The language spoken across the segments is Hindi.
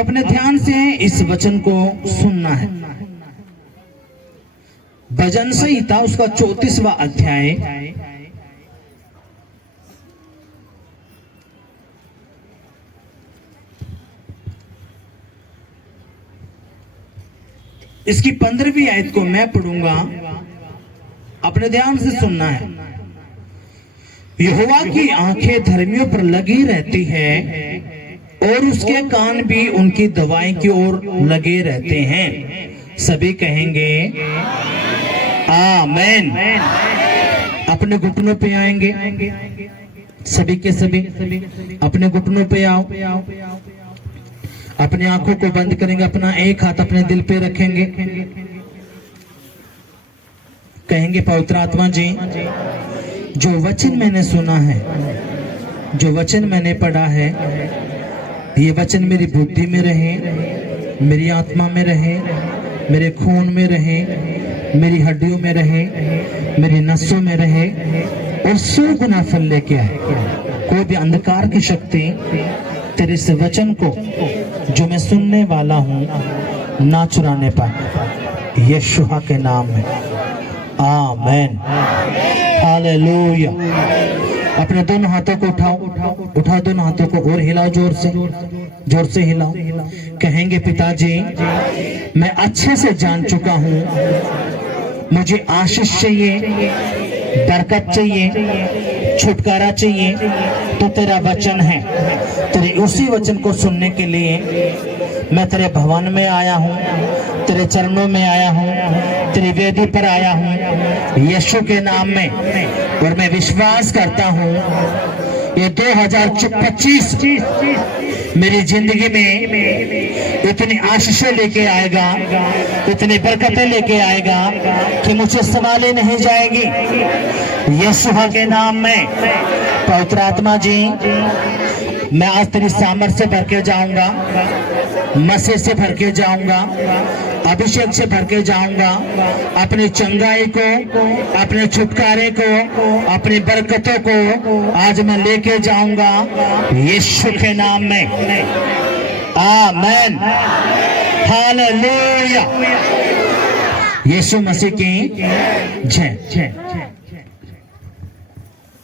अपने ध्यान से इस वचन को सुनना है। भजन संहिता उसका 34वां अध्याय इसकी 15वीं आयत को मैं पढ़ूंगा, अपने ध्यान से सुनना है। यहोवा की आंखें धर्मियों पर लगी रहती है और उसके कान भी उनकी दवाई की ओर लगे रहते हैं। सभी कहेंगे आमीन। अपने घुटनों पे आएंगे, सभी के सभी अपने घुटनों पे आओ। अपनी आंखों को बंद करेंगे, अपना एक हाथ अपने दिल पे रखेंगे। कहेंगे पवित्र आत्मा जी, जो वचन मैंने सुना है, जो वचन मैंने पढ़ा है, ये वचन मेरी बुद्धि में रहे, मेरी आत्मा में रहे, मेरे खून में रहे, मेरी हड्डियों में रहे, मेरी नसों में रहे और 100 गुना फल लेके आए। कोई भी अंधकार की शक्ति तेरे इस वचन को जो मैं सुनने वाला हूं ना चुराने पाए, यीशुआ के नाम में आमीन। हालेलुया। अपने दोनों हाथों को उठाओ दोनों हाथों को और हिलाओ, जोर से हिलाओ। कहेंगे पिताजी, मैं अच्छे से जान चुका हूं, मुझे आशीष चाहिए, बरकत चाहिए, छुटकारा चाहिए, तो तेरा वचन है। तेरे उसी वचन को सुनने के लिए मैं तेरे भवन में आया हूँ, तेरे चरणों में आया हूँ, तेरी वेदी पर आया हूँ यीशु के नाम में। और मैं विश्वास करता हूँ ये 2025 मेरी जिंदगी में इतनी आशीषें लेके आएगा, इतनी बरकतें लेके आएगा कि मुझे संभाले नहीं जाएगी, यीशु के नाम में। पवित्र आत्मा जी, मैं आज तेरी सामर्थ से भर के जाऊंगा, मसीह से भर के जाऊंगा, अभिषेक से भर के जाऊंगा। अपनी चंगाई को, अपने छुटकारे को, अपनी बरकतों को आज मैं लेके जाऊंगा यीशु के नाम में आमीन। हालेलुया। यीशु मसीह की जय।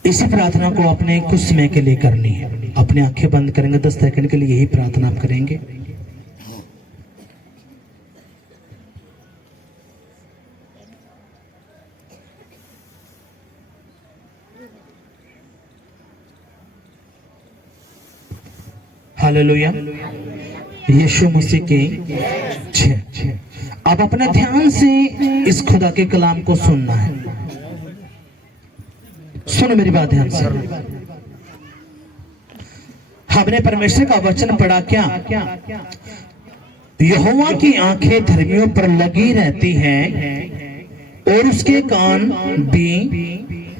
इसी प्रार्थना को अपने कुछ समय के लिए करनी है। अपने आंखें बंद करेंगे, 10 सेकंड के लिए यही प्रार्थना आप करेंगे। हालेलुया। यीशु मसीह की जय। अब अपने ध्यान से इस खुदा के कलाम को सुनना है। सुनो मेरी बात ध्यान से। हमने परमेश्वर का वचन पढ़ा क्या? यहोवा की आंखें धर्मियों पर लगी रहती हैं और उसके कान भी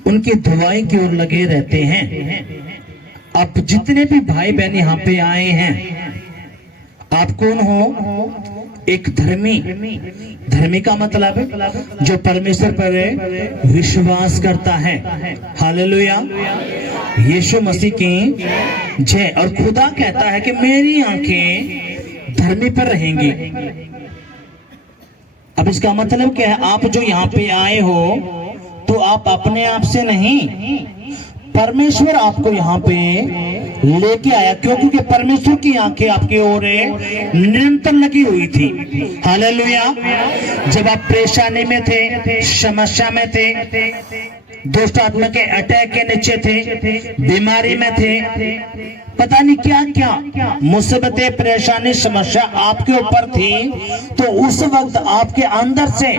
उनकी धुआई की ओर लगे रहते हैं। अब जितने भी भाई बहन यहाँ पे आए हैं, आप कौन हो? एक धर्मी का मतलब जो परमेश्वर पर विश्वास करता है। हालेलुया। यीशु मसीह की जय। और खुदा कहता है कि मेरी आंखें धर्मी पर रहेंगी। अब इसका मतलब क्या है? आप जो यहाँ पे आए हो तो आप अपने आप से नहीं, परमेश्वर आपको यहाँ पे लेके आया। क्यों? क्योंकि परमेश्वर की आंखें आपकी ओर निरंतर लगी हुई थी। हालेलुया। जब आप परेशानी में थे, समस्या में थे, दुष्ट आत्मा के अटैक के नीचे थे, बीमारी में थे, पता नहीं क्या क्या मुसीबतें, परेशानी, समस्या आपके ऊपर थी, तो उस वक्त आपके अंदर से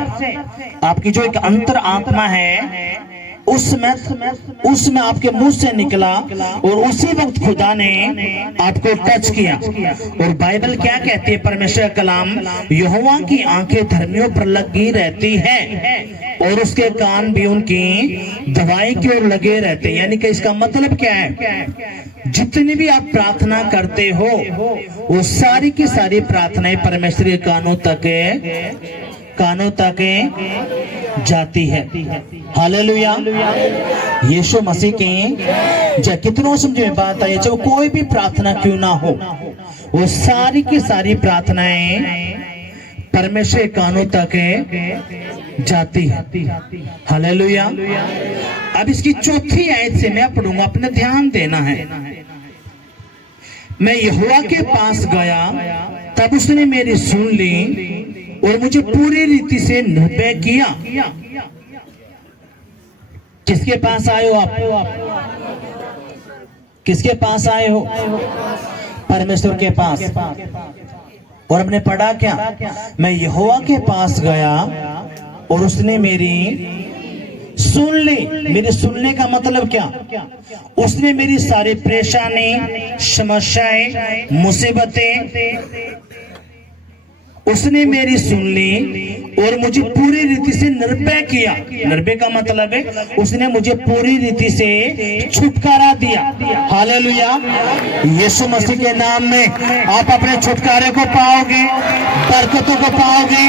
आपकी जो एक अंतर आत्मा है उसमें आपके मुंह से निकला और उसी वक्त खुदा ने आपको टच किया। और बाइबल क्या कहती है? परमेश्वर कलाम, यहोवा की आंखें धर्मियों पर लगी रहती है और उसके कान भी उनकी दवाई की ओर लगे रहते हैं। यानी कि इसका मतलब क्या है? जितनी भी आप प्रार्थना करते हो वो सारी की सारी प्रार्थनाएं परमेश्वर के कानों तक जाती है। हालेलुया। यीशु मसीह की जय। कितनों समझ में बात आई? चाहे कोई भी प्रार्थना क्यों ना हो, वो सारी की सारी प्रार्थनाएं परमेश्वर के कानों तक जाती है। हालेलुया। अब इसकी चौथी आयत से मैं पढ़ूंगा, अपने ध्यान देना है। मैं यहोवा के पास गया, तब उसने मेरी सुन ली और मुझे पूरी रीति से निर्भय किया। किसके पास आए हो आप? किसके पास आए हो? परमेश्वर के पास। और हमने पढ़ा क्या? मैं यहोवा के पास गया और उसने मेरी सुन ली। मेरे सुनने का मतलब क्या? उसने मेरी सारी परेशानी, समस्याएं, मुसीबतें उसने मेरी सुन ली और मुझे पूरी रीति से निर्भय किया। निर्भय का मतलब है उसने मुझे पूरी रीति से छुटकारा दिया। हालेलुया। यीशु मसीह के नाम में आप अपने छुटकारे को पाओगे, बरकतों को पाओगे,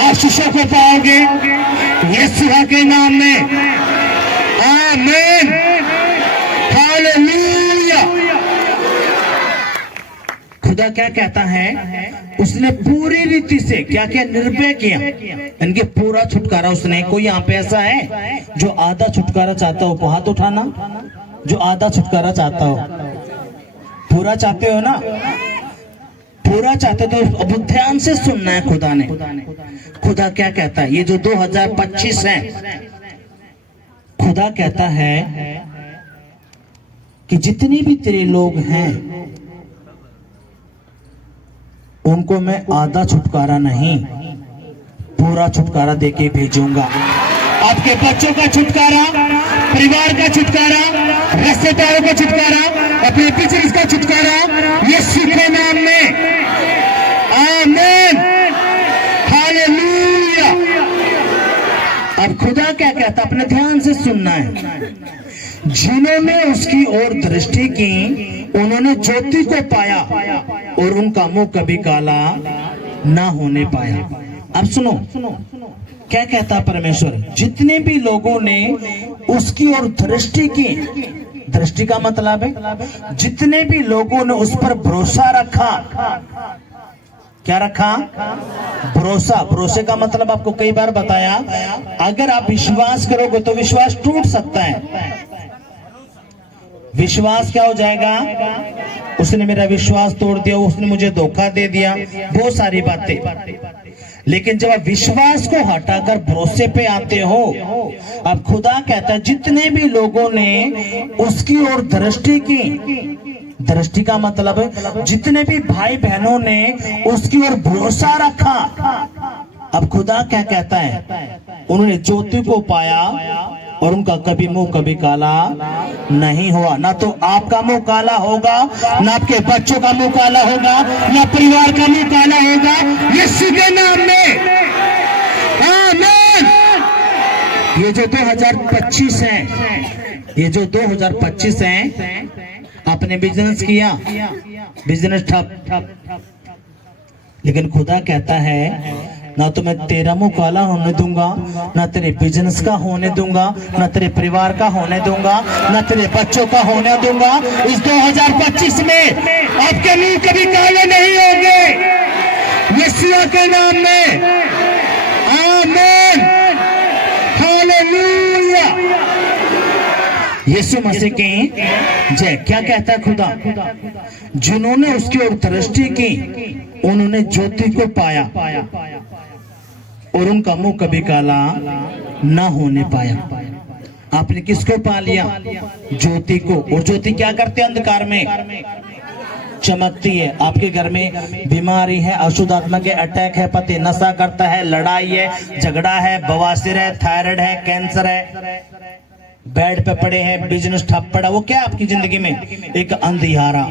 आशीषों को पाओगे यीशु के नाम में। आमीन। हालेलुया। खुदा क्या कहता है? उसने पूरी रीति से क्या क्या निर्भय किया, इनके पूरा छुटकारा उसने। कोई यहाँ पे ऐसा है जो आधा छुटकारा चाहता हो? हाथ उठाना। जो आधा छुटकारा चाहता हो। पूरा चाहते हो ना? पूरा चाहते तो अब ध्यान से सुनना है। खुदा ने, खुदा क्या कहता है? ये जो 2025 है, खुदा कहता है कि जितने भी तेरे लोग हैं उनको मैं आधा छुटकारा नहीं, पूरा छुटकारा देके भेजूंगा। आपके बच्चों का छुटकारा, परिवार का छुटकारा, रिश्तेदारों का छुटकारा, अपने बिजनेस का छुटकारा यीशु के नाम में। आमीन। हालेलुया। अब खुदा क्या कहता? अपने ध्यान से सुनना है। जिन्होंने उसकी ओर दृष्टि की उन्होंने ज्योति को पाया और उनका मुंह कभी काला ना होने पाया। अब सुनो क्या कहता परमेश्वर? जितने भी लोगों ने उसकी ओर दृष्टि की, दृष्टि का मतलब है जितने भी लोगों ने उस पर भरोसा रखा। क्या रखा? भरोसा। भरोसे का मतलब आपको कई बार बताया, अगर आप विश्वास करोगे तो विश्वास टूट सकता है। विश्वास क्या हो जाएगा? उसने मेरा विश्वास तोड़ दिया, उसने मुझे धोखा दे दिया, बहुत सारी बातें। लेकिन जब आप विश्वास को हटाकर भरोसे पे आते हो, अब खुदा कहता है जितने भी लोगों ने उसकी ओर दृष्टि की, दृष्टि का मतलब है जितने भी भाई बहनों ने उसकी ओर भरोसा रखा। अब खुदा क्या कहता है? उन्होंने ज्योति को पाया और उनका कभी मुंह कभी काला नहीं हुआ। ना तो आपका मुंह काला होगा, ना आपके बच्चों का मुंह काला होगा, ना परिवार का मुंह काला होगा यीशु के नाम में। आमीन। ये जो 2025 है, ये जो 2025 है, आपने बिजनेस किया, बिजनेस ठप। लेकिन खुदा कहता है ना तो मैं तेरा मुंह काला होने दूंगा, ना तेरे बिजनेस का होने दूंगा, ना तेरे परिवार का होने दूंगा, ना तेरे बच्चों का होने दूंगा। इस 2025 में आपके मुंह कभी काले नहीं होंगे यीशु के नाम में। आमीन। हालेलुया। यीशु मसीह की जय। क्या कहता है खुदा? जिन्होंने उसकी ओर दृष्टि की उन्होंने ज्योति को पाया और उनका मुंह कभी काला ना होने पाया। आपने किसको पा लिया? ज्योति को। और ज्योति क्या करते हैं? अंधकार में चमकती है। आपके घर में बीमारी है, अशुद्ध आत्मा के अटैक है, पति नशा करता है, लड़ाई है, झगड़ा है, बवासीर है, थायराइड है, कैंसर है, बेड पे पड़े हैं, बिजनेस ठप पड़ा, वो क्या आपकी जिंदगी में? एक अंधियारा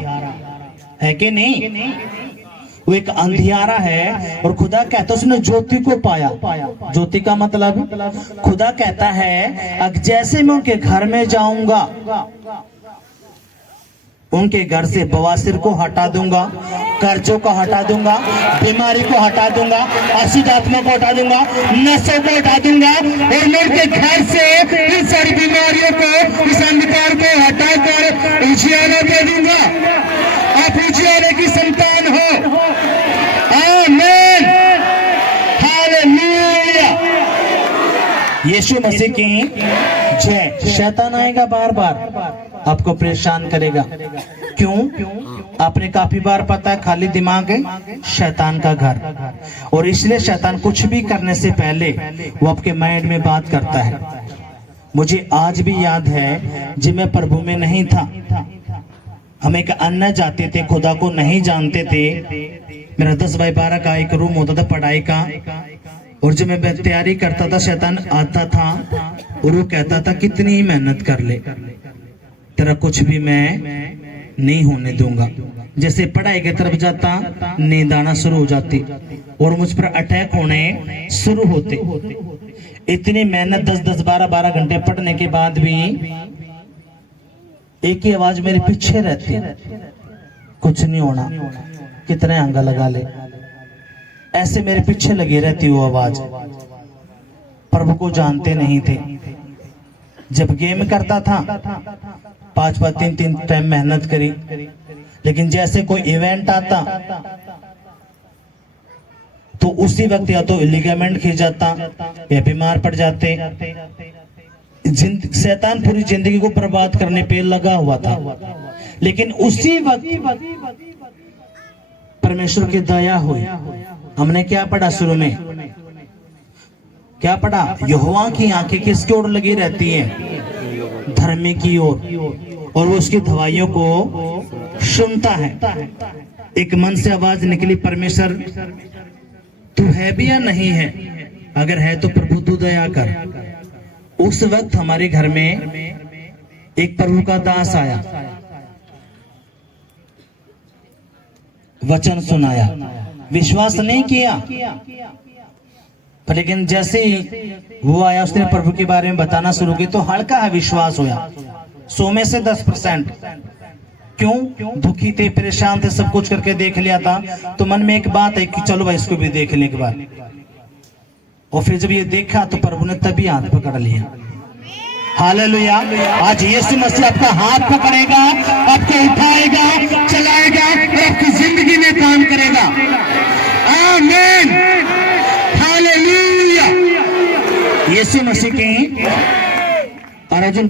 है कि नहीं? वो एक अंधियारा है। और खुदा कहता है उसने ज्योति को पाया। ज्योति का मतलब खुदा कहता है अब जैसे मैं उनके घर में जाऊंगा, उनके घर से बवासीर को हटा दूंगा, कर्जों को हटा दूंगा, बीमारी को हटा दूंगा, अशुद्ध आत्मा को हटा दूंगा, नशे को हटा दूंगा, और मैं उनके घर से इन सारी बीमारियों को, इस अंधकार को हटाकर उजियारा दे दूंगा। आप उजियारे की यीशु मसीह की जय। शैतान आएगा बार बार आपको परेशान करेगा। क्यों? आपने काफी बार पता है खाली दिमाग है शैतान का घर, और इसलिए शैतान कुछ भी करने से पहले वो आपके माइंड में बात करता है। मुझे आज भी याद है जब मैं प्रभु में नहीं था, हम एक अन्य जाते थे, खुदा को नहीं जानते थे। मेरा 10 बाई 12 का एक रूम होता था पढ़ाई का, और जब मैं तैयारी करता था शैतान आता था और वो कहता था कितनी मेहनत कर ले, तेरा कुछ भी मैं नहीं होने दूंगा। जैसे पढ़ाई की तरफ जाता नींद आना शुरू हो जाती और मुझ पर अटैक होने शुरू होते। इतनी मेहनत 10-10 12-12 घंटे पढ़ने के बाद भी एक ही आवाज मेरे पीछे रहती, कुछ नहीं होना, कितने अंगा लगा ले, ऐसे मेरे पीछे लगी रहती वो आवाज। प्रभु को जानते नहीं थे। जब गेम करता था 5-5 3-3 टाइम मेहनत करी, लेकिन जैसे कोई इवेंट आता तो उसी वक्त या तो लिगामेंट खींच जाता या बीमार पड़ जाते। शैतान पूरी जिंदगी को बर्बाद करने पे लगा हुआ था, लेकिन उसी वक्त परमेश्वर की दया हुई। हमने क्या पढ़ा शुरू में? क्या पढ़ा? यहोवा की आंखें किसकी ओर लगी रहती हैं? धर्मी की ओर, और वो उसकी दवाइयों को सुनता है। एक मन से आवाज निकली, परमेश्वर तू है भी या नहीं है? अगर है तो प्रभु तू दया कर। उस वक्त हमारे घर में एक प्रभु का दास आया, वचन सुनाया, विश्वास नहीं किया, पर लेकिन जैसे ही वो आया उसने प्रभु के बारे में बताना शुरू किया तो हल्का है विश्वास हुआ, 100 में से 10%। क्यों? दुखी थे, परेशान थे, सब कुछ करके देख लिया था, तो मन में एक बात है कि चलो भाई इसको भी देख लेने के बाद। और फिर जब ये देखा तो प्रभु ने तभी हाथ पकड़ लिया। हालेलुया। आज यीशु मसीह आपका हाथ पकड़ेगा, आपको उठाएगा, चलाएगा और आपकी जिंदगी में काम करेगा। आमीन, हालेलुया। यीशु मसीह की और उन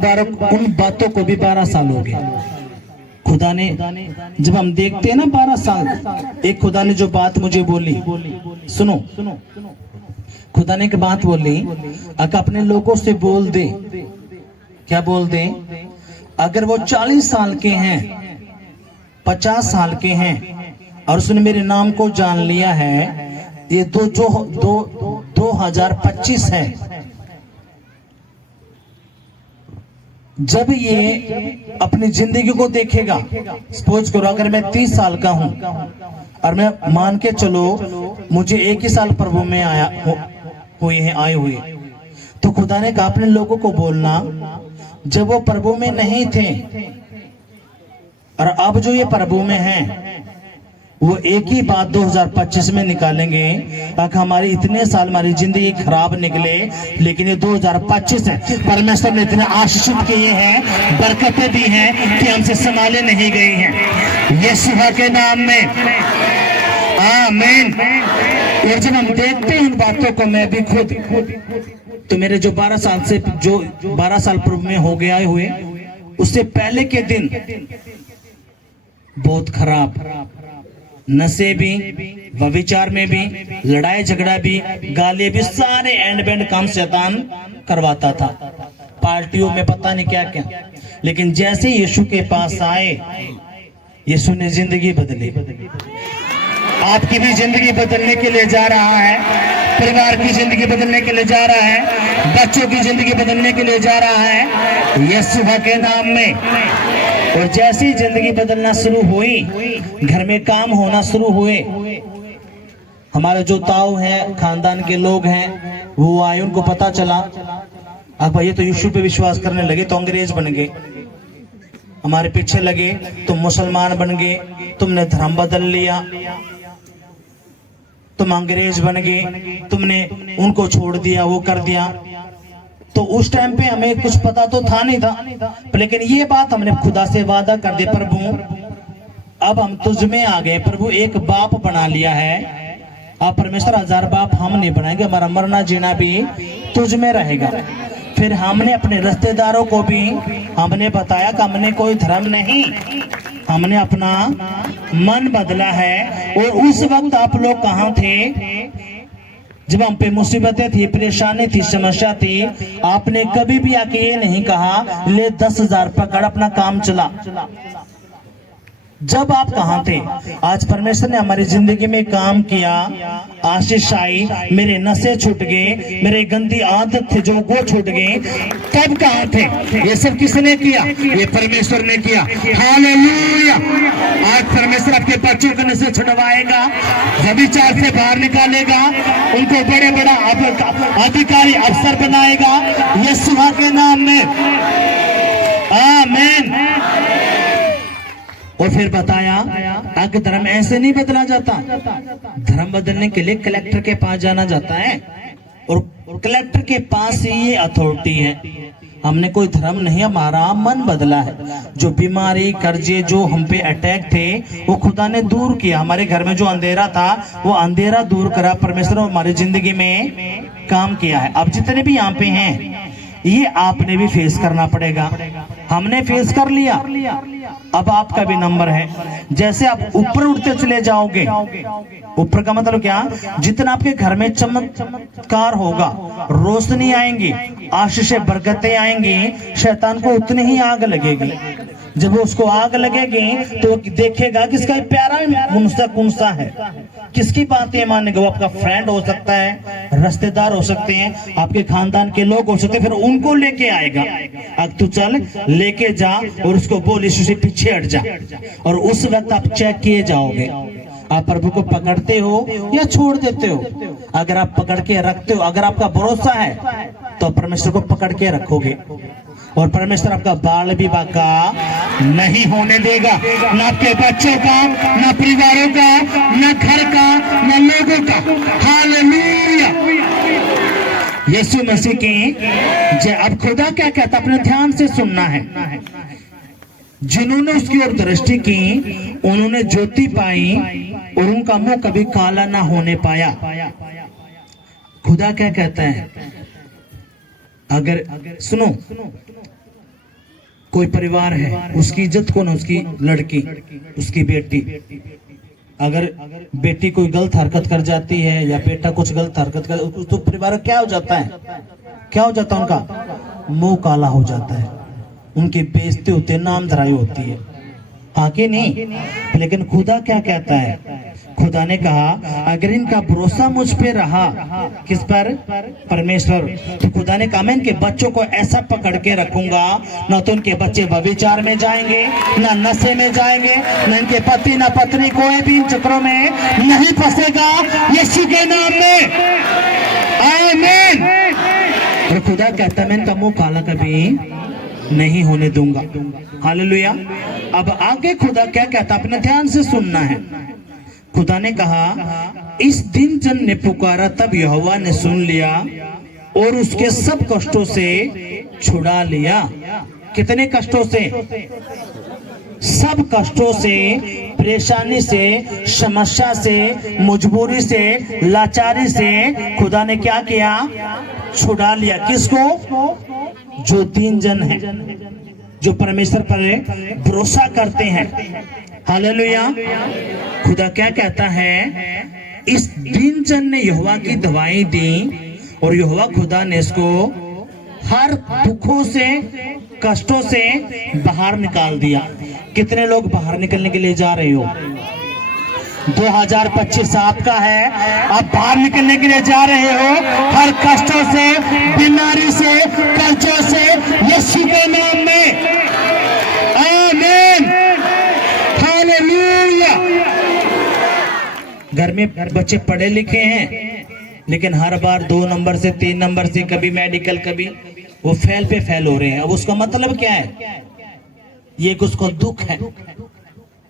बातों को भी 12 साल हो गए। खुदा ने, जब हम देखते हैं ना 12 साल, एक खुदा ने जो बात मुझे बोली, सुनो, खुदा ने एक बात बोली, अगर अपने लोगों से बोल दे, क्या बोल दे? अगर वो 40 साल के हैं, 50 साल के हैं और उसने मेरे नाम को जान लिया है, ये 2025 है, जब ये अपनी जिंदगी को देखेगा, सपोज करो अगर मैं 30 साल का हूं और मैं मान के चलो मुझे 1 ही साल प्रभु में आए हुए, तो खुदा ने कहा अपने लोगों को बोलना, जब वो प्रभु में नहीं थे और अब जो ये प्रभु में हैं, वो एक ही बात 2025 में निकालेंगे। अगर हमारी इतने साल हमारी जिंदगी खराब निकले, लेकिन ये 2025 है, परमेश्वर ने इतने आशीषित किए हैं, बरकतें दी हैं कि हमसे संभाले नहीं गई हैं, यीशु के नाम में। आमीन। और जब हम देखते हैं उन बातों को, मैं भी खुद तो मेरे जो 12 साल से जो 12 साल प्रभु में हो गया हुए, उससे पहले के दिन बहुत खराब, नशे भी, व्यभिचार में भी, लड़ाई झगड़ा भी, गाली भी, सारे एंड बैंड काम शैतान करवाता था, पार्टियों में पता नहीं क्या क्या। लेकिन जैसे यीशु के पास आए, यीशु ने जिंदगी बदली। आपकी भी जिंदगी बदलने के लिए जा रहा है, परिवार की जिंदगी बदलने के लिए जा रहा है, बच्चों की जिंदगी बदलने के लिए जा रहा है, यीशु के नाम में। और जैसी जिंदगी बदलना शुरू हुई, घर में काम होना शुरू हुए, हमारे जो ताऊ हैं, खानदान के लोग हैं, वो आए, उनको पता चला अब भाई तो यीशु पे विश्वास करने लगे तो अंग्रेज बन गए, हमारे पीछे लगे, तुम मुसलमान बन गए, तुमने धर्म बदल लिया, तुम अंग्रेज बन गए, तुमने उनको छोड़ दिया, वो कर दिया। तो उस टाइम पे हमें कुछ पता तो था नहीं था, लेकिन ये बात हमने खुदा से वादा कर दिया, प्रभु अब हम तुझ में आ गए, प्रभु एक बाप बना लिया है, आप परमेश्वर 1000 बाप हम नहीं बनाएंगे, हमारा मरना जीना भी तुझ में रहेगा। फिर हमने अपने रिश्तेदारों को भी हमने बताया कि हमने कोई धर्म नहीं, हमने अपना मन बदला है। और उस वक्त आप लोग कहाँ थे जब हम पे मुसीबतें थी, परेशानी थी, समस्या थी? आपने कभी भी आके ये नहीं कहा ले 10,000 पकड़ अपना काम चला। जब आप कहाँ थे? आज परमेश्वर ने हमारी जिंदगी में काम किया, आशीष आई, मेरे नशे छूट गए, मेरे गंदी आदत थे जो वो छूट गए। तब कहाँ थे? ये सब किसने किया? ये परमेश्वर ने किया। हालेलुया। आज परमेश्वर आपके बच्चों का नशे छुड़वाएगा, व्यभिचार से बाहर निकालेगा, उनको बड़े बड़ा अधिकारी अफसर बनाएगा यीशु के नाम में। आमीन। और फिर बताया अगर धर्म ऐसे नहीं बदला जाता, धर्म बदलने के लिए कलेक्टर के पास जाना जाता है, और कलेक्टर के पास ही ये अथॉरिटी है। हमने कोई धर्म नहीं, हमारा मन बदला है। जो बीमारी, कर्जे जो हम पे अटैक थे वो खुदा ने दूर किया। हमारे घर में जो अंधेरा था वो अंधेरा दूर करा। परमेश्वर ने हमारी जिंदगी में काम किया है। अब जितने भी यहाँ पे हैं ये आपने भी फेस करना पड़ेगा। हमने फेस कर लिया, अब आपका भी नंबर है। जैसे आप ऊपर उठते चले जाओगे, ऊपर का मतलब क्या? जितना आपके घर में चमत्कार होगा, रोशनी आएंगी, आशीषें बरकतें आएंगी, शैतान को उतनी ही आग लगेगी। जब उसको आग लगेगी तो देखेगा किसका प्यारा कौन सा है, किसकी बातें मानेगा। वो आपका फ्रेंड हो सकता है, रिश्तेदार हो सकते हैं, आपके खानदान के लोग हो सकते हैं। फिर उनको लेके आएगा, अब तू चल लेके जा और उसको बोल यीशु से पीछे हट जा। और उस वक्त आप चेक किए जाओगे, आप प्रभु को पकड़ते हो या छोड़ देते हो। अगर आप पकड़ के रखते हो, अगर आपका भरोसा है तो परमेश्वर को पकड़ के रखोगे, और परमेश्वर आपका बाल भी बाका नहीं होने देगा, न आपके बच्चों का, न परिवारों का, न घर का, न लोगों का। हालेलुया। यीशु मसीह की जय। अब खुदा क्या कहता, अपने ध्यान से सुनना है। जिन्होंने उसकी ओर दृष्टि की उन्होंने ज्योति पाई और उनका मुंह कभी काला ना होने पाया। खुदा क्या कहता है? अगर सुनो, कोई परिवार है, उसकी इज्जत कौन है? उसकी लड़की, उसकी बेटी। अगर बेटी कोई गलत हरकत कर जाती है या बेटा कुछ गलत हरकत कर, तो परिवार क्या हो जाता है? क्या हो जाता है? उनका मुंह काला हो जाता है, उनकी बेइज्जती होती है, नाम धराई होती है, हाँ कि नहीं? लेकिन खुदा क्या कहता है? खुदा ने कहा अगर इनका भरोसा मुझ पे रहा, किस पर? परमेश्वर। तो खुदा ने कहा मैं इनके बच्चों को ऐसा पकड़ के रखूंगा, ना तो उनके बच्चे व्यभिचार में जाएंगे, ना नशे में जाएंगे, ना इनके पति ना पत्नी कोई भी इन चक्रों में नहीं फंसेगा, यीशु के नाम में। आमीन। और खुदा कहता है मैं इनका मुंह काला कभी नहीं होने दूंगा। हालेलुया। अब आगे खुदा क्या कहता, अपने ध्यान से सुनना है। खुदा ने कहा इस दिन जन ने पुकारा तब यहोवा ने सुन लिया और उसके सब कष्टों से छुड़ा लिया। कितने कष्टों से? सब कष्टों से, परेशानी से, समस्या से, मजबूरी से, लाचारी से खुदा ने क्या किया? छुड़ा लिया। किसको? जो दीन जन है, जो परमेश्वर पर भरोसा करते हैं। हालेलुया। खुदा क्या कहता है? इस दीन जन ने यहोवा की दवाई दी और यहोवा खुदा ने इसको हर दुखों से, कष्टों से बाहर निकाल दिया। कितने लोग बाहर निकलने के लिए जा रहे हो? 2025 आपका है, आप बाहर निकलने के लिए जा रहे हो हर कष्टों से, बीमारी से, कर्जों से, यीशु के नाम में। आमीन। हालेलुया। घर में बच्चे पढ़े लिखे हैं लेकिन हर बार 2 नंबर से, 3 नंबर से, कभी मेडिकल, कभी वो फेल पे फेल हो रहे हैं। अब उसका मतलब क्या है? ये उसको दुख है।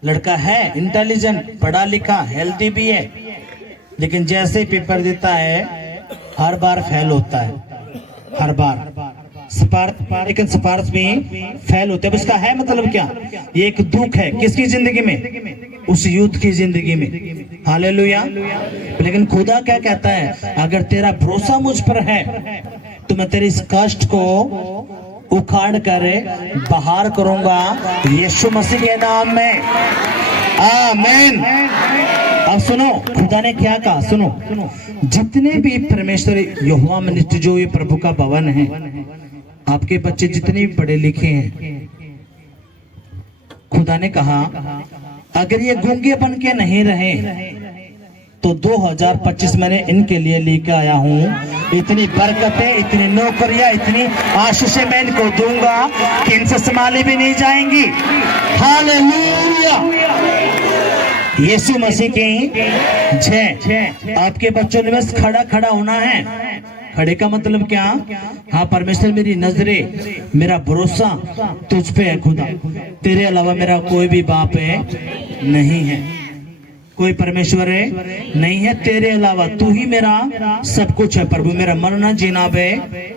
लड़का है इंटेलिजेंट, पढ़ा लिखा, हेल्दी भी है, लेकिन जैसे ही पेपर देता है हर बार फेल होता है, हर बार। लेकिन सिफारिश में फेल होते हैं। उसका है मतलब क्या? ये एक दुख है। किसकी जिंदगी में? उस यूथ की जिंदगी में। हालेलुया। लेकिन खुदा क्या कहता है? अगर तेरा भरोसा मुझ पर है, तो मैं तेरे इस कष्ट को उखाड़ कर बाहर करूंगा यीशु मसीह के नाम में, आमीन। अब सुनो खुदा ने क्या कहा, सुनो। जितने भी परमेश्वर यहोवा मिनिस्ट्री, जो ये प्रभु का भवन है, आपके बच्चे जितने भी पढ़े लिखे हैं, खुदा ने कहा अगर ये गूंगे बन के नहीं रहे तो 2025 मैंने इनके लिए लेकर आया हूं। इतनी बरकतें, इतनी नौकरियां, इतनी आशीषें मैं इनको दूंगा कि इनसे संभाली भी नहीं जाएंगी। हालेलुया, यीशु मसीह की जय। आपके बच्चों ने बस खड़ा खड़ा होना है। खड़े का मतलब क्या? हाँ परमेश्वर, मेरी नजरें, मेरा भरोसा तुझ पे है खुदा। तेरे अलावा मेरा कोई भी बाप है नहीं है, कोई परमेश्वर है नहीं है तेरे अलावा। तू ही मेरा सब कुछ है प्रभु, मेरा मरना जीना बे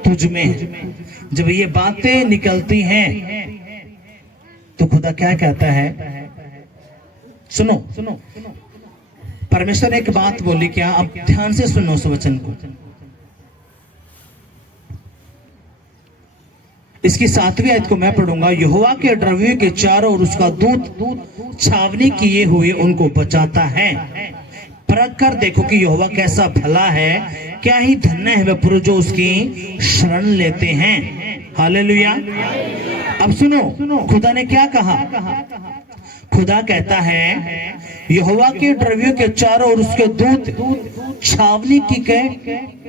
तुझ में है। जब ये बातें निकलती हैं तो खुदा क्या कहता है? सुनो, परमेश्वर ने एक बात बोली, क्या? अब ध्यान से सुनो उस वचन को। इसकी 7वीं आयत को मैं पढ़ूंगा। यहोवा के द्रव्य के चारों ओर उसका दूत छावनी किए हुए उनको बचाता है। परख कर देखो कि यहोवा कैसा भला है, क्या ही धन्य है वह पुरुष जो उसकी शरण लेते हैं। हालेलुया। अब सुनो खुदा ने क्या कहा। खुदा कहता है यहोवा के द्रव्यों के चारों ओर उसके दूत छावनी की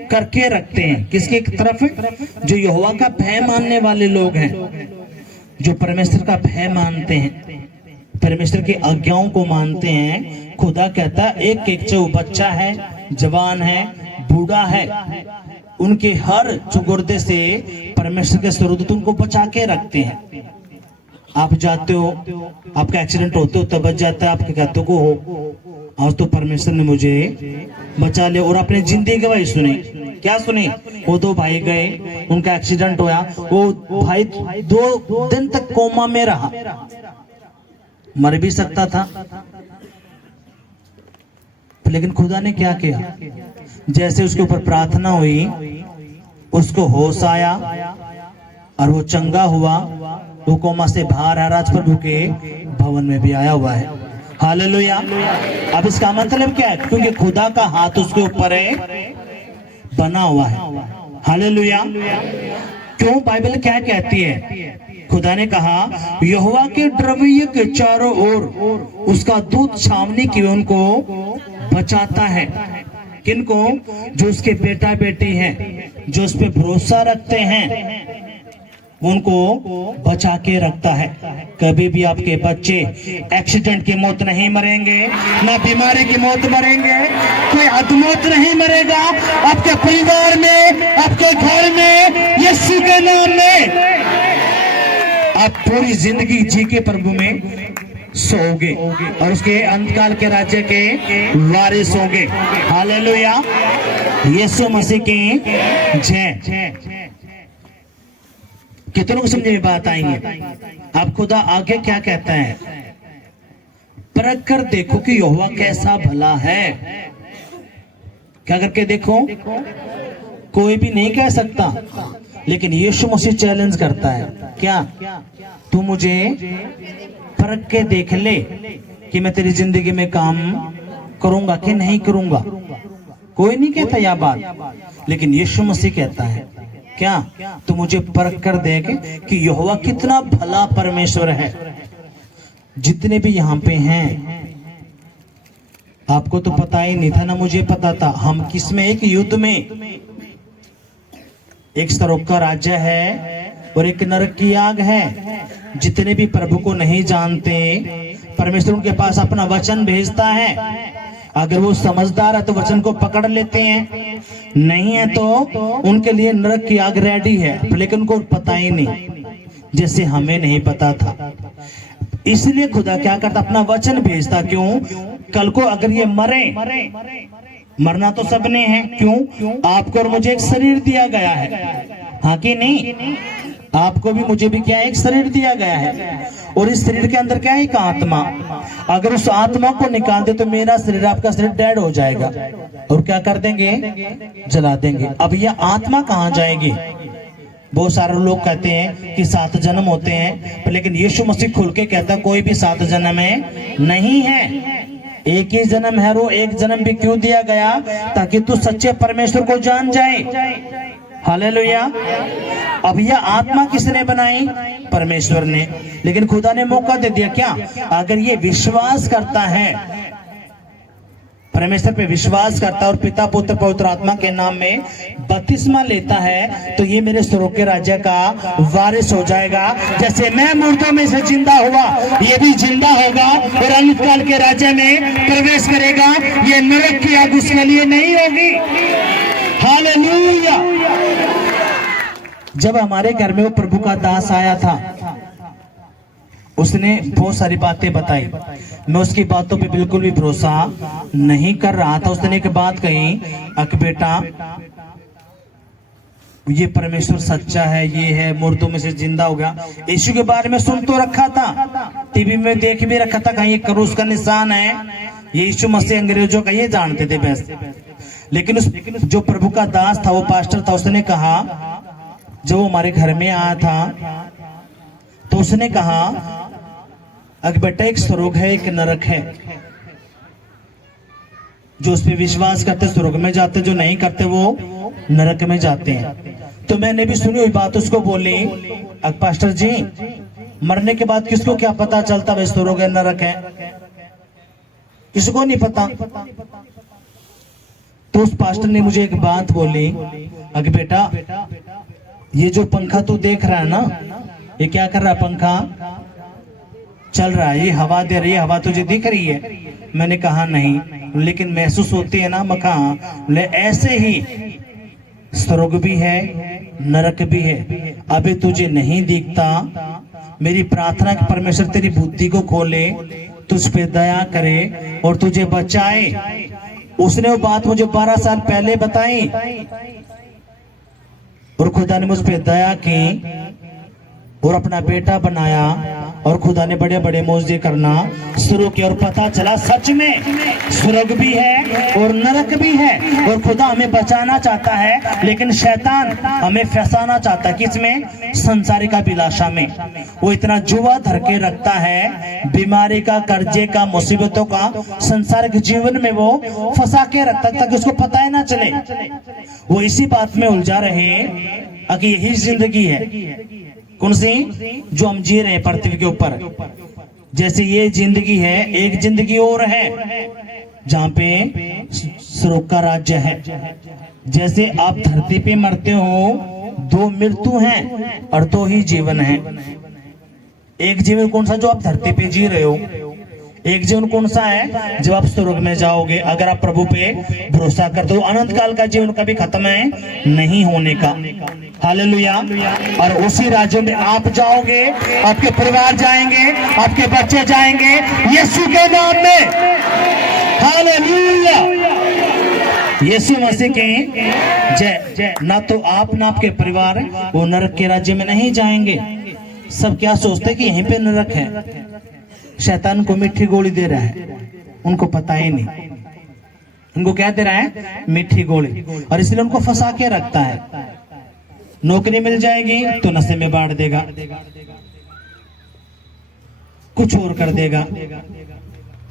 करके रखते हैं। किसके तरफ? जो यहोवा का भय मानने वाले लोग हैं, जो परमेश्वर का भय मानते हैं, परमेश्वर की आज्ञाओं को मानते हैं। खुदा कहता है एक एक जो बच्चा है, जवान है, बूढ़ा है, उनके हर चुगुर्दे से परमेश्वर के स्वरूप उनको बचा के रखते हैं। आप जाते हो, आपका एक्सीडेंट होते हो तब बच जाता है, आपके कहते को हो आज तो परमेश्वर ने मुझे बचा लिया। और अपने जिंदगी गवाही सुनी, क्या सुनी? वो 2 भाई गए, उनका एक्सीडेंट हुआ, वो भाई 2 दिन तक कोमा में रहा, मर भी सकता था, लेकिन खुदा ने क्या किया? जैसे उसके ऊपर प्रार्थना हुई, उसको होश आया और वो चंगा हुआ। वो कोमा से बाहर है, राज प्रभु के भवन में भी आया हुआ है। हालेलुया। अब इसका मतलब क्या है? क्योंकि खुदा का हाथ उसके ऊपर है, बना हुआ है। हालेलुया। क्यों? बाइबल क्या कहती है? खुदा ने कहा यहोवा के द्रव्य के चारों ओर उसका दूत छावनी की उनको बचाता है। किनको? जो उसके बेटा बेटी हैं, जो उस पर भरोसा रखते हैं, उनको बचा के रखता है। कभी भी आपके बच्चे एक्सीडेंट की मौत नहीं मरेंगे, ना बीमारी की मौत मरेंगे, कोई अधमौत नहीं मरेगा। आपके परिवार में, आपके घर में, यीशु के नाम में आप पूरी जिंदगी जी के प्रभु में सोओगे और उसके अंतकाल के राज्य के वारिस होंगे। हालेलुया, यीशु मसीह की जय। कितनों को समझ में बात आएंगे? अब खुदा आगे क्या कहता है? परख कर देखो कि यहोवा कैसा भला है। क्या करके देखो? कोई भी नहीं कह सकता, लेकिन यीशु मसीह चैलेंज करता है। क्या? तू मुझे परख के देख ले कि मैं तेरी जिंदगी में काम करूंगा कि नहीं करूंगा। कोई नहीं कहता यह बात, लेकिन यीशु मसीह कहता है क्या? तू मुझे परख कर देख कि यहोवा कितना भला परमेश्वर है। जितने भी यहाँ पे हैं, आपको तो पता ही नहीं था ना, मुझे पता था। हम किसमें? एक युद्ध में। एक सरोग का राज्य है और एक नरक की आग है। जितने भी प्रभु को नहीं जानते, परमेश्वर उनके पास अपना वचन भेजता है। अगर वो समझदार है तो वचन को पकड़ लेते हैं, नहीं है तो उनके लिए नरक की आग रेडी है, लेकिन उनको पता ही नहीं, जैसे हमें नहीं पता था। इसलिए खुदा क्या करता? अपना वचन भेजता। क्यों? कल को अगर ये मरे, मरना तो सबने है। क्यों? आपको और मुझे एक शरीर दिया गया है, हाँ कि नहीं? आपको भी मुझे भी क्या एक शरीर दिया गया है, और इस शरीर के अंदर क्या है? एक आत्मा। अगर उस आत्मा को निकाल दे तो मेरा शरीर, आपका शरीर डेड हो जाएगा और क्या कर देंगे? जला देंगे। अब यह आत्मा कहाँ जाएगी? बहुत सारे लोग कहते हैं कि 7 जन्म होते हैं, लेकिन यीशु मसीह खुल के कहता कोई भी 7 जन्म है नहीं है, एक ही जन्म है। वो एक जन्म भी क्यों दिया गया? ताकि तू सच्चे परमेश्वर को जान जाए। हालेलुया। अब यह आत्मा किसने बनाई? परमेश्वर ने। लेकिन खुदा ने मौका दे दिया क्या? अगर ये विश्वास करता है, परमेश्वर पे विश्वास करता है और पिता पुत्र पवित्र आत्मा के नाम में बपतिस्मा लेता है, तो ये मेरे स्वर्ग के राज्य का वारिस हो जाएगा। जैसे मैं मुर्दों में से जिंदा हुआ, ये भी जिंदा होगा और अनंत काल के राज्य में प्रवेश करेगा। ये नरक की आग उसके लिए नहीं होगी। हालेलुया। जब हमारे घर में वो प्रभु का दास आया था, उसने बहुत सारी बातें बताई। मैं उसकी बातों पे बिल्कुल भी भरोसा नहीं कर रहा था। उसने एक बात कही कि बेटा, ये परमेश्वर सच्चा है, ये है, मुर्दों में से जिंदा हो गया। यीशु के बारे में सुन तो रखा था, टीवी में देख भी रखा था, कहीं क्रूस का निशान है, ये यीशु मसीह अंग्रेजों का, ये जानते थे बस। लेकिन उस जो प्रभु का दास था, वो पास्टर था, उसने कहा, जब वो हमारे घर में आया था तो उसने कहा, अगर बेटा एक स्वर्ग है, एक नरक है। जो उस पर विश्वास करते स्वर्ग में जाते, जो नहीं करते वो नरक में जाते हैं। तो मैंने भी सुनी हुई बात उसको बोली, पास्टर जी, मरने के बाद किसको क्या पता चलता भाई स्वर्ग है नरक है? किसको नहीं पता। तो उस पास्टर ने मुझे एक बात बोली, अगर बेटा, ये जो पंखा तू देख रहा है ना, ये क्या कर रहा है? पंखा चल रहा है, ये हवा दे रही है, हवा तुझे दिख रही है? मैंने कहा नहीं, लेकिन महसूस होती है ना। मैं कहा ले, ऐसे ही स्वर्ग भी है, नरक भी है, अभी तुझे नहीं दिखता। मेरी प्रार्थना कि परमेश्वर तेरी बुद्धि को खोले, तुझ पे दया करे और तुझे बचाए। उसने वो बात मुझे 12 साल पहले बताई और खुदा ने मुझ पे दया की और अपना बेटा बनाया और खुदा ने बड़े बड़े मौजे करना शुरू किया। और पता चला सच में स्वर्ग भी है और नरक भी है। और खुदा हमें बचाना चाहता है, लेकिन शैतान हमें फंसाना चाहता है। किसमें? संसारिक अभिलाषा में। वो इतना जुआ धर के रखता है, बीमारी का, कर्जे का, मुसीबतों का, संसारिक जीवन में वो फंसा के रखता है ताकि उसको पता ही ना चले। वो इसी बात में उलझा रहे कि यही जिंदगी है। कौन सी? जो हम जी रहे हैं पृथ्वी के ऊपर। जैसे ये जिंदगी है, एक जिंदगी और है जहाँ पे स्वर्ग का राज्य है। जैसे आप धरती पे मरते हो, 2 मृत्यु हैं और 2 ही जीवन है। एक जीवन कौन सा? जो आप धरती पे जी रहे हो। एक जीवन कौन सा है? जब आप स्वर्ग में जाओगे, अगर आप प्रभु पे भरोसा करते हो। अनंत काल का जीवन कभी खत्म है नहीं होने का। हालेलुया। और उसी राज्य में आप जाओगे, आपके परिवार जाएंगे, आपके बच्चे जाएंगे, यीशु के नाम में। हालेलुया। यीशु मसीह के जय। ना तो आप ना आपके परिवार वो नरक के राज्य में नहीं जाएंगे। सब क्या सोचते कि यहीं पे नरक है। शैतान को मीठी गोली दे रहा है, उनको पता ही नहीं। उनको क्या दे रहा है? मीठी गोली। और इसलिए उनको फंसा के रखता है। नौकरी मिल जाएगी तो नशे में बांट देगा, कुछ और कर देगा,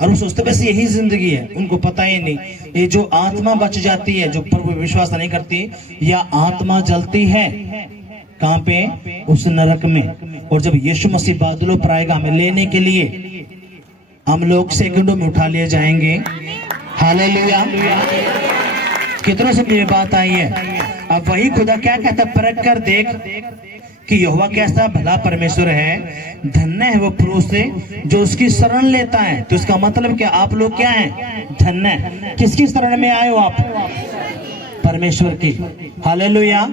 और वो सोचते बस यही जिंदगी है। उनको पता ही नहीं, ये जो आत्मा बच जाती है, जो प्रभु विश्वास नहीं करती, या आत्मा जलती है कहाँ पे? उस नरक में। और जब यीशु मसीह बादलों पर आएगा हमें लेने के लिए, हम लोग सेकंडों में उठा लिए जाएंगे। हालेलुया। कितनों से ये बात आई है? अब वही खुदा क्या कहता है? परख कर देख कि यहोवा कैसा भला परमेश्वर है, धन्य है वो पुरुष से जो उसकी शरण लेता है। तो इसका मतलब क्या? आप लोग क्या हैं? धन्य। किसकी शरण में आए हो आप? परमेश्वर की। हालेलुया।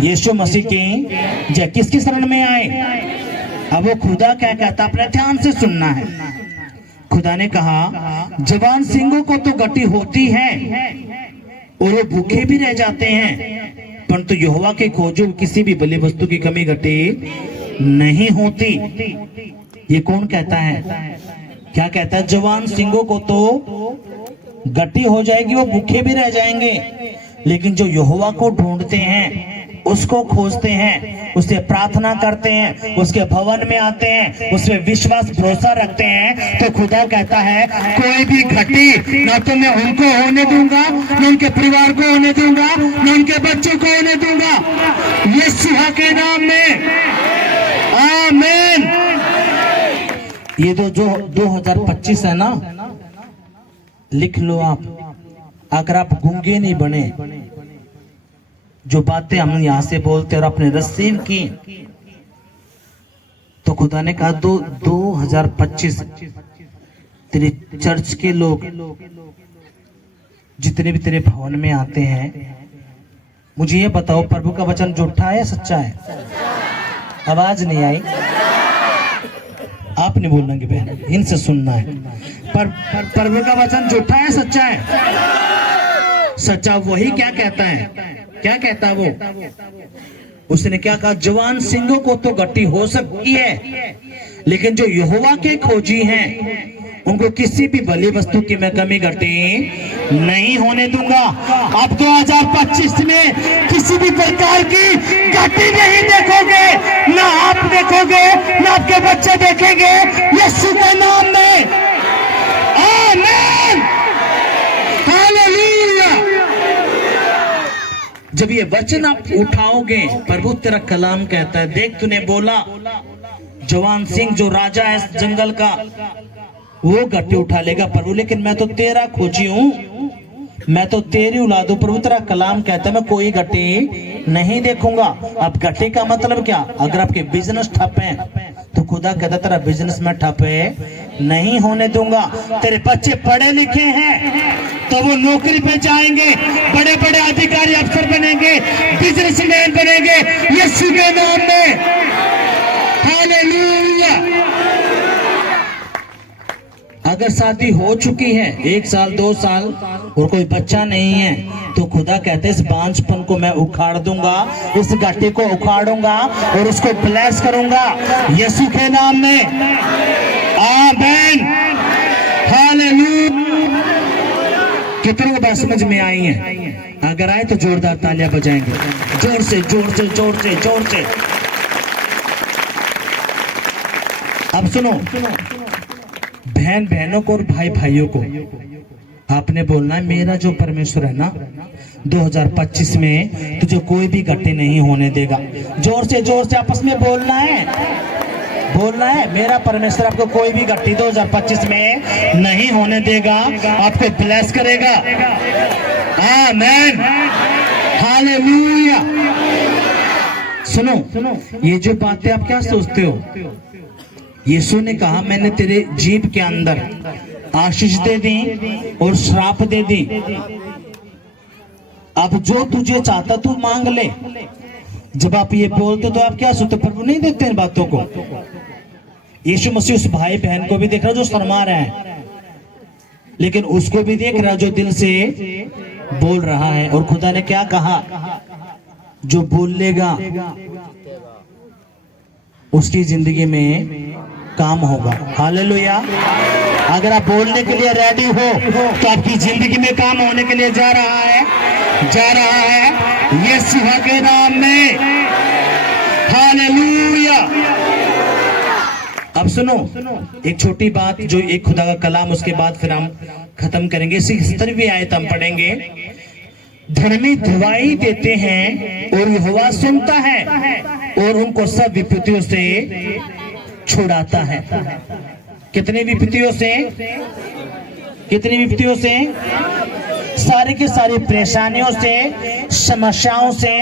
यीशु मसीह की जय। किसकी शरण में आए? अब वो खुदा क्या कहता, अपने ध्यान से सुनना है। खुदा ने कहा, जवान सिंहों को तो गति होती है और वो भूखे भी रह जाते हैं, परंतु यहोवा के खोजों किसी भी बलि वस्तु की कमी घटी नहीं होती। ये कौन कहता है? क्या कहता है? जवान सिंहों को तो गट्टी हो जाएगी, वो भूखे भी रह जाएंगे, लेकिन जो यहोवा को ढूंढते हैं, उसको खोजते हैं, उससे प्रार्थना करते हैं, उसके भवन में आते हैं, उसमें विश्वास भरोसा रखते हैं, तो खुदा कहता है कोई भी घटी ना तो मैं उनको होने दूंगा, ना उनके परिवार को होने दूंगा, ना उनके बच्चों को होने दूंगा, यीशु के नाम में, आमीन। ये तो जो 2025 है ना, लिख लो आप। अगर आप गूंगे नहीं बने, जो बातें हम यहां से बोलते और अपने रिसीव की, तो खुदा ने कहा 2025 तेरे चर्च के लोग जितने भी तेरे भवन में आते हैं, मुझे ये बताओ प्रभु का वचन झूठा है सच्चा है? आवाज नहीं आई, आप नहीं बोलेंगे बहन, इनसे सुनना है। पर प्रभु का वचन झूठा है सच्चा है? सच्चा वही क्या कहता है? क्या कहता है वो? उसने क्या कहा? जवान सिंहों को तो गट्टी हो सकती है, लेकिन जो यहोवा के खोजी हैं, उनको किसी भी भली वस्तु की मैं कमी घटी नहीं होने दूंगा। अब 2025 में किसी भी प्रकार की घटी नहीं देखोगे, ना आप देखोगे, ना आपके बच्चे देखेंगे, यीशु के नाम में, आमीन, हालेलुया। जब ये वचन आप उठाओगे, प्रभु तेरा कलाम कहता है, देख तूने बोला जवान सिंह जो राजा है जंगल का, वो गट्टी उठा लेगा प्रभु, लेकिन मैं तो तेरा खोजी हूं, मैं तो तेरी औलाद हूं। प्रभु तेरा कलाम कहता है मैं कोई गट्टी नहीं देखूंगा। अब गट्टी का मतलब क्या? अगर आपके बिजनेस ठप है तो खुदा कहता तेरा बिजनेस में ठप है नहीं होने दूंगा। तेरे बच्चे पढ़े लिखे हैं तो वो नौकरी पे जाएंगे, बड़े बड़े अधिकारी अफसर बनेंगे, बिजनेसमैन बनेंगे, यीशु के नाम में, हालेलुया। अगर शादी हो चुकी है 1 साल 2 साल और कोई बच्चा नहीं है, तो खुदा कहते इस बांझपन को मैं उखाड़ दूंगा, इस गट्टी को उखाड़ूंगा और उसको ब्लेस करूंगा यीशु के नाम में, आमीन, हालेलुया। कितनों को बात समझ में आई है? अगर आए तो जोरदार तालियां बजाएंगे, जोर से जोर से जोर से जोर से। अब सुनो, बहन बहनों को और भाई भाइयों को आपने बोलना है मेरा जो परमेश्वर है ना 2025 में तुझे कोई भी गट्टी नहीं होने देगा। जोर से आपस में बोलना है, बोलना है मेरा परमेश्वर आपको कोई भी गट्टी 2025 में नहीं होने देगा, आपको ब्लेस करेगा, आमीन, हालेलुया। सुनो, ये जो बातें आप क्या सोचते हो? यीशु ने कहा मैंने तेरे जीभ के अंदर आशीष दे दी और श्राप दे दी, अब जो तुझे चाहता तू मांग ले। जब आप ये बोलते तो आप क्या सोचते? प्रभु नहीं देखते इन बातों को। यीशु मसीह उस भाई बहन को भी देख रहा जो शर्मा रहा है, लेकिन उसको भी देख रहा जो दिल से बोल रहा है। और खुदा ने क्या कहा? जो बोल लेगा उसकी जिंदगी में काम होगा, हालेलुया। अगर आप बोलने के लिए रेडी हो तो आपकी जिंदगी में काम होने के लिए जा रहा है यीशु के नाम में, हालेलुया। अब सुनो एक छोटी बात, जो एक खुदा का कलाम, उसके बाद फिर हम खत्म करेंगे। 70वीं आयत हम पढ़ेंगे। धर्मी दुआई देते हैं और यहोवा सुनता है और उनको सब विपत्तियों से छुड़ाता है। कितनी विपत्तियों से? कितनी विपत्तियों से? सारी की सारी परेशानियों से, समस्याओं से,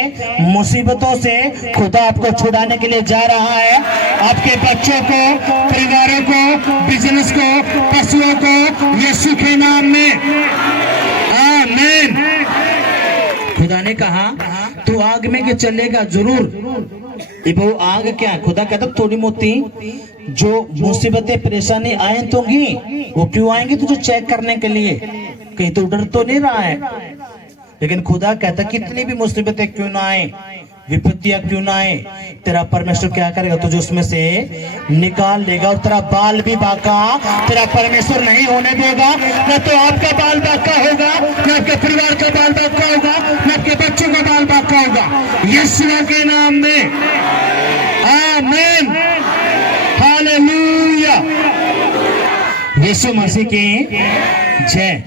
मुसीबतों से खुदा आपको छुड़ाने के लिए जा रहा है। आपके बच्चों को, परिवारों को, बिजनेस को, पशुओं को यीशु के नाम में, आमीन। खुदा ने कहा तू आग में के चलेगा जरूर। वो आग क्या है? खुदा कहता थोड़ी मोती जो मुसीबतें परेशानी आए तो वो क्यों आएंगे? तुझे चेक करने के लिए, कहीं तो डर तो नहीं रहा है। लेकिन खुदा कहता कितनी भी मुसीबतें क्यों ना आए, विपत्तियां क्यों ना आए, तेरा परमेश्वर क्या करेगा, तुझे उसमें से निकाल लेगा। और तेरा बाल भी बाका तेरा परमेश्वर नहीं होने देगा। न तो आपका बाल बाका होगा, न आपके परिवार का बाल बाका होगा, न आपके बच्चों का बाल बाका होगा, यीशु के नाम में। आमीन, हालेलुया। यीशु मसीह की जय।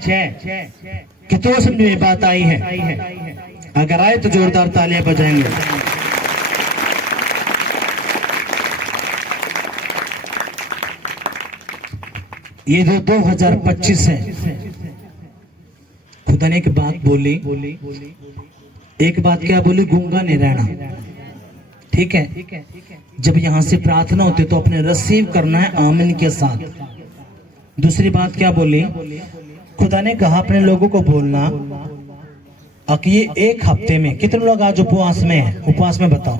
कितनों समझ में बात आई है? अगर आए तो जोरदार तालियां बजाएंगे। ये जो 2025 है, खुदा ने एक बात बोली। एक बात क्या बोली? गूंगा नहीं रहना। ठीक है, जब यहां से प्रार्थना होती तो अपने रिसीव करना है आमीन के साथ। दूसरी बात क्या बोली? खुदा ने कहा अपने लोगों को बोलना कि ये एक हफ्ते में कितने लोग आज उपवास में हैं? उपवास में बताओ,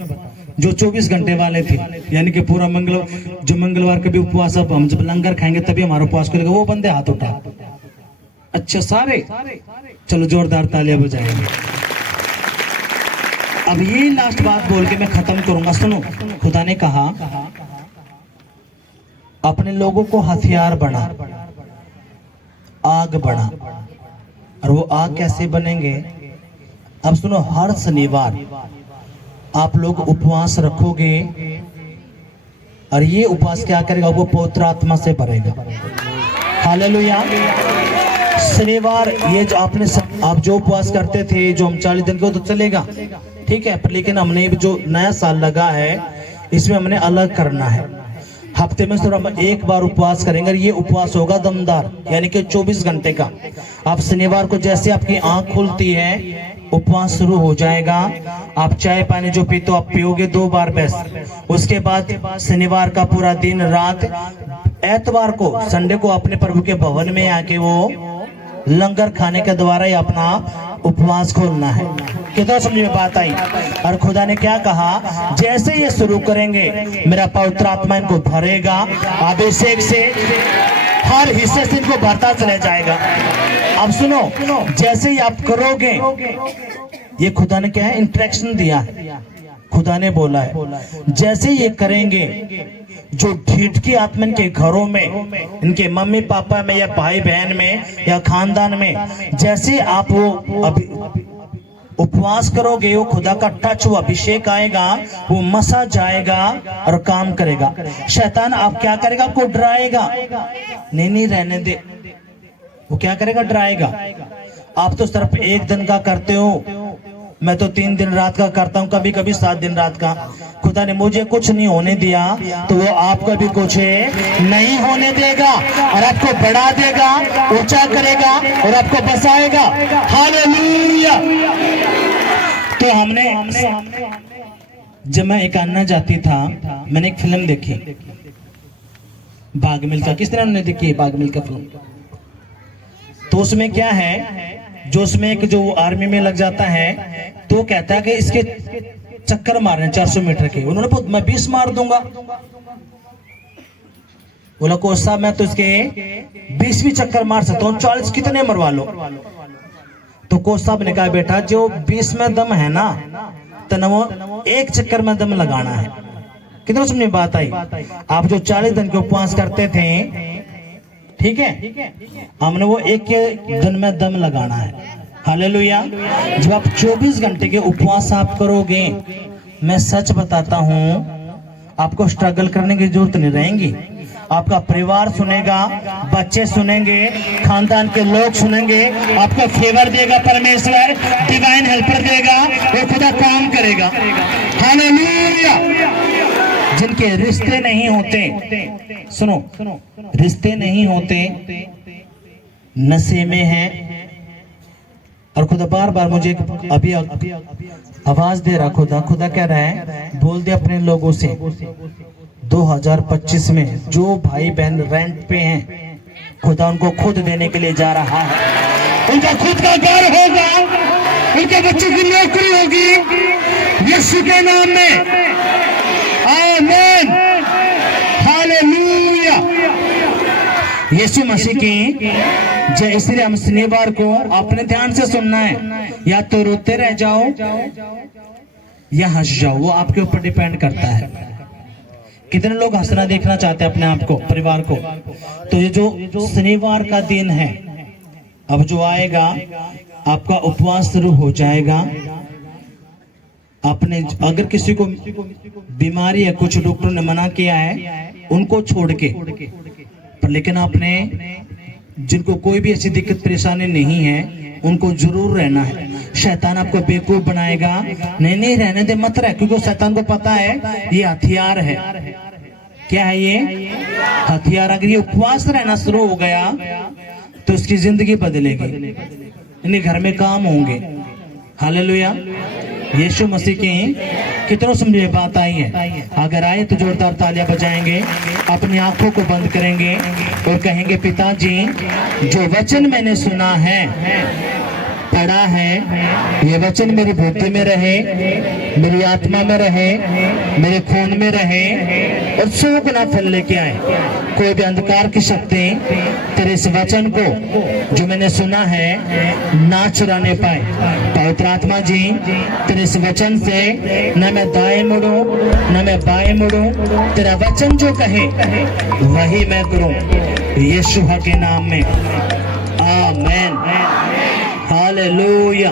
जो 24 घंटे वाले थे, यानी कि पूरा मंगलवार का भी उपवास। अब हम जब लंगर खाएंगे तभी हमारा उपवास करेगा, वो बंदे हाथ उठा। अच्छा, सारे, चलो जोरदार तालियां बजाएंगे। अब ये लास्ट बात बोल के मैं खत्म करूंगा। सुनो, खुदा ने कहा अपने लोगों को हथियार बना, आग बना। और वो आग कैसे बनेंगे? अब सुनो, हर शनिवार आप लोग उपवास रखोगे और ये उपवास क्या करेगा? वो पवित्र आत्मा से भरेगा। हालेलुया। शनिवार ये जो आप जो उपवास करते थे, जो हम 40 दिन को, तो चलेगा, ठीक है, पर लेकिन हमने जो नया साल लगा है इसमें हमने अलग करना है। हफ्ते में सिर्फ हम एक बार उपवास करेंगे। ये उपवास होगा दमदार, यानी कि 24 घंटे का। आप शनिवार को जैसे आपकी आंख खुलती है, उपवास शुरू हो जाएगा। आप चाय पानी जो पीते हो आप पियोगे 2 बार बस। उसके बाद शनिवार का पूरा दिन रात, एतवार को संडे को अपने प्रभु के भवन में आके वो लंगर खाने के द्वारा ही अपना उपवास खोलना है। कितना समझ में बात आई? और खुदा ने क्या कहा? जैसे ये शुरू करेंगे मेरा पवित्र आत्मा इनको भरेगा, अभिषेक से हर हिस्से से इनको भरता चले जाएगा। अब सुनो, जैसे ही आप करोगे, ये खुदा ने क्या है? इंस्ट्रक्शन दिया है। खुदा ने बोला है जैसे ये करेंगे, जो ढीठ की आत्मा इनके घरों में, इनके मम्मी पापा में या भाई बहन में या खानदान में, जैसे आप वो अभी उपवास करोगे, वो खुदा का टच, वो अभिषेक आएगा, वो मसा जाएगा और काम करेगा। शैतान आप क्या करेगा? आपको डराएगा। नहीं रहने दे। वो क्या करेगा? डराएगा। आप तो सिर्फ 1 दिन का करते हो, मैं तो 3 दिन रात का करता हूँ, कभी कभी 7 दिन रात का। खुदा ने मुझे कुछ नहीं होने दिया, तो वो आपको भी कुछ नहीं होने देगा और आपको बढ़ा देगा, ऊंचा करेगा और आपको बसाएगा। हालेलुया। तो हमने जब मैं एक अन्ना जाती था, मैंने एक फिल्म देखी भाग मिल्खा। किस तरह ने देखी भाग मिल्खा फिल्म? तो उसमें क्या है, जो उसमें एक जो आर्मी में लग जाता है, तो कहता है कि इसके चक्कर मारने 400 मीटर के। उन्होंने मैं 20 मार दूंगा। बोला कोच साहब मैं तो इसके 20 भी चक्कर मार सकता हूँ, 40 कितने मरवा लो। तो कोच साहब ने कहा बेटा जो 20 में दम है ना, तो वो 1 चक्कर में दम लगाना है। कितना समझ में बात आई? आप जो 40 दिन के उपवास करते थे, ठीक है, हमने वो 1 दिन में दम लगाना है। हालेलुया। जब आप 24 घंटे के उपवास आप करोगे, मैं सच बताता हूं, आपको स्ट्रगल करने की जरूरत नहीं रहेगी। आपका परिवार सुनेगा, बच्चे सुनेंगे, खानदान के लोग सुनेंगे, आपको फेवर देगा परमेश्वर, डिवाइन हेल्पर देगा, वो खुदा काम करेगा। हालेलुया। जिनके रिश्ते नहीं होते, सुनो, रिश्ते नहीं होते, नशे में हैं, और खुदा बार बार मुझे अभी आवाज दे रहा, खुदा कह रहा है बोल दे अपने लोगों से 2025 में जो भाई बहन रेंट पे हैं, खुदा उनको खुद देने के लिए जा रहा है। उनका खुद का घर होगा, उनके बच्चों की नौकरी होगी यीशु के नाम में। आमीन, हालेलुया। यीशु मसीह की जय। इसलिए हम शनिवार को अपने ध्यान से सुनना है। या तो रोते रह जाओ या हंस जाओ, वो आपके ऊपर डिपेंड करता है। कितने लोग हंसना देखना चाहते हैं अपने आप को, परिवार को। तो ये जो शनिवार का दिन है अब जो आएगा, आपका उपवास शुरू हो जाएगा। आपने अगर किसी को बीमारी है, कुछ डॉक्टर ने मना किया है उनको छोड़ के, पर लेकिन आपने जिनको कोई भी ऐसी दिक्कत परेशानी नहीं है उनको जरूर रहना है। शैतान आपको बेवकूफ बनाएगा, नहीं नहीं रहने दे, मत रह, क्योंकि शैतान को पता है ये हथियार है। क्या है ये हथियार? अगर ये उपवास रहना शुरू हो गया तो उसकी जिंदगी बदलेगी, इन्हीं घर में काम होंगे। हालेलुया, यीशु मसीह की। कितनों समझ में बात आई है? अगर आए तो जोरदार तालियां बजाएंगे, अपनी आंखों को बंद करेंगे और कहेंगे, पिताजी जो वचन मैंने सुना है, पढ़ा है, ये वचन मेरी बुद्धि में रहे, मेरी आत्मा में रहे, मेरे खून में रहे और 100 गुना फल लेके आए। कोई भी अंधकार की शक्ति तेरे इस वचन को जो मैंने सुना है ना चुराने पाए। पवित्र आत्मा जी, तेरे इस वचन से न मैं दाएं मुड़ूं न मैं बाएं मुड़ूं, तेरा वचन जो कहे वही मैं करूं, यीशु के नाम में, आमेन। हालेलुया।